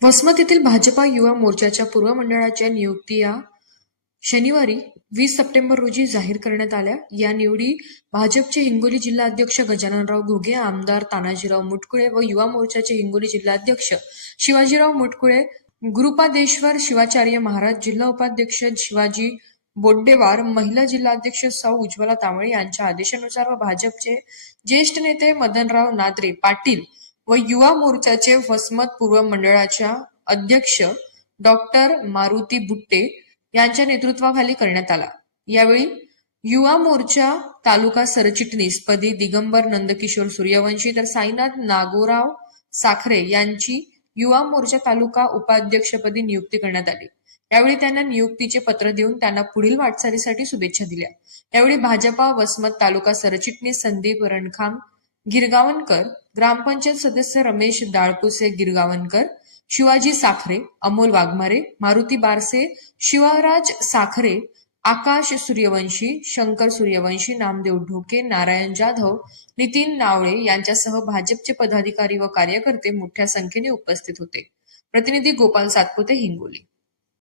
वसमत येथील भाजपा युवा मोर्चाच्या पूर्व मंडळाच्या नियुक्ती या शनिवारी वीस सप्टेंबर रोजी जाहीर करण्यात आल्या. या निवडी भाजपचे हिंगोली जिल्हाध्यक्ष गजाननराव घुगे आमदार तानाजीराव मुटकुळे व युवा मोर्चाचे हिंगोली जिल्हाध्यक्ष शिवाजीराव मुटकुळे गुरुपादेश्वर शिवाचार्य महाराज जिल्हा उपाध्यक्ष शिवाजी बोड्डेवार महिला जिल्हाध्यक्ष सौ उज्ज्वला तांबळे यांच्या आदेशानुसार व भाजपचे ज्येष्ठ नेते मदनराव नादरे पाटील व युवा मोर्चाचे वसमत पूर्व मंडळाच्या अध्यक्ष डॉक्टर मारुती बुट्टे यांच्या नेतृत्वाखाली करण्यात आला. यावेळी युवा मोर्चा तालुका सरचिटणीस पदी दिगंबर नंदकिशोर सूर्यवंशी तर साईनाथ नागोराव साखरे यांची युवा मोर्चा तालुका उपाध्यक्षपदी नियुक्ती करण्यात आली. यावेळी त्यांना नियुक्तीचे पत्र देऊन त्यांना पुढील वाटचालीसाठी शुभेच्छा दिल्या. यावेळी भाजपा वसमत तालुका सरचिटणीस संदीप रणखाम गिरगावनकर ग्रामपंचायत सदस्य रमेश दाळपुसे गिरगावनकर शिवाजी साखरे अमोल वाघमारे मारुती बारसे शिवराज साखरे आकाश सूर्यवंशी शंकर सूर्यवंशी नामदेव ढोके नारायण जाधव नितीन नावळे यांच्यासह भाजपचे पदाधिकारी व कार्यकर्ते मोठ्या संख्येने उपस्थित होते. प्रतिनिधी गोपाल सातपुते हिंगोली.